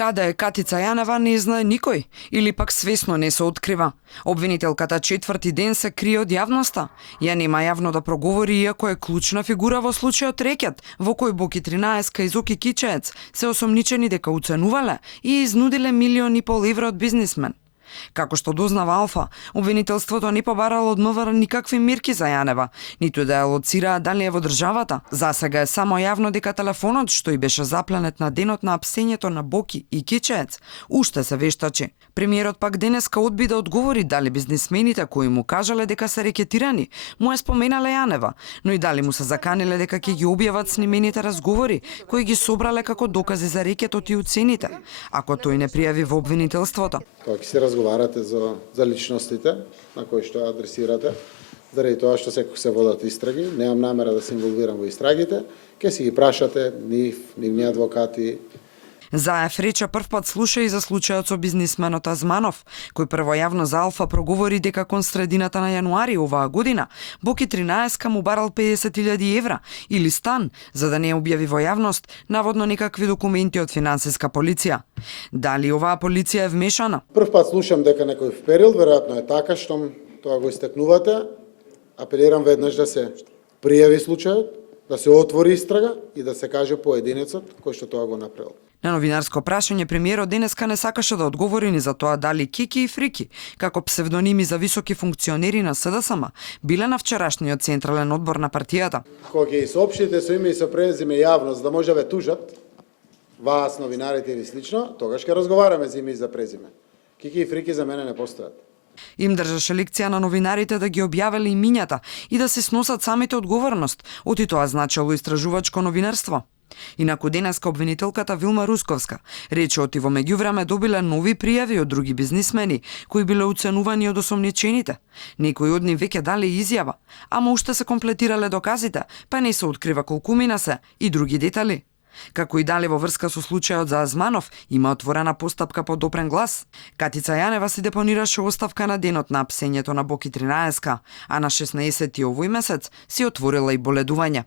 Каде е Катица Јанева не знае никој, или пак свесно не се открива. Обвинителката четврти ден се крие од јавноста. Ја нема јавно да проговори, иако е клучна фигура во случајот Рекет, во кој Боки 13 и Зоки Кичеец се осомничени дека уценувале и изнудиле 1,5 милиони евра од бизнисмен. Како што дознава Алфа, обвинителството не побарало од МВР никакви мерки за Јанева, ниту да ја лоцираа дали е во државата. Засега е само јавно дека телефонот што и беше запленет на денот на апсењето на Боки и Кичеец уште се вештачи. Премиерот пак денеска одби да одговори дали бизнисмените кои му кажале дека се рекетирани му е споменале Јанева, но и дали му се заканиле дека ќе ги објават снимените разговори кои ги собрале како докази за рекетот и уцените, ако тој не пријави во обвинителството. Тоа ќе се разговарате за личностите на кои што адресирате, заради тоа што се водат истраги, немам намера да се инволвирам во истрагите, ќе си ги прашате нивни адвокати. Заев рече првпат слуша и за случајот со бизнисменот Азманов, кој прво јавно за Алфа проговори дека кон средината на јануари оваа година Боки 13 му барал 50.000 евра или стан за да не објави во јавност наводно некакви документи од финансиска полиција. Дали оваа полиција е вмешана? Првпат слушам дека некој вперил, веројатно е така, штом тоа го истекнувате. Апелирам веднаш да се пријави случајот, да се отвори истрага и да се каже поединецот кој што тоа го направил. На новинарско прашање премиерот денеска не сакаше да одговори ни за тоа дали Кики и Фрики, како псевдоними за високи функционери на СДСМ, биле на вчерашниот централен одбор на партијата. Кога ќе соопштите со име и со презиме јавно за да може да ве тужат, вас, новинарите или слично, тогаш ќе разговараме за име и за презиме. Кики и Фрики за мене не постојат. Им држаше лекција на новинарите да ги објавеле имињата и да се сносат самите одговорност, оти тоа значело истражувачко новинарство. Инаку денеска обвинителката Вилма Русковска рече оти во меѓувреме добиле нови пријави од други бизнисмени кои биле уценувани од осомничените. Некои од нив веќе дале изјава, ама уште се комплетирале доказите, па не се открива колкумина се и други детали. Како и дали во врска со случајот за Азманов има отворена постапка по допрен глас. Катица Јанева си депонираше оставка на денот на апсењето на Боки 13, а на 16 овој месец си отворила и боледување.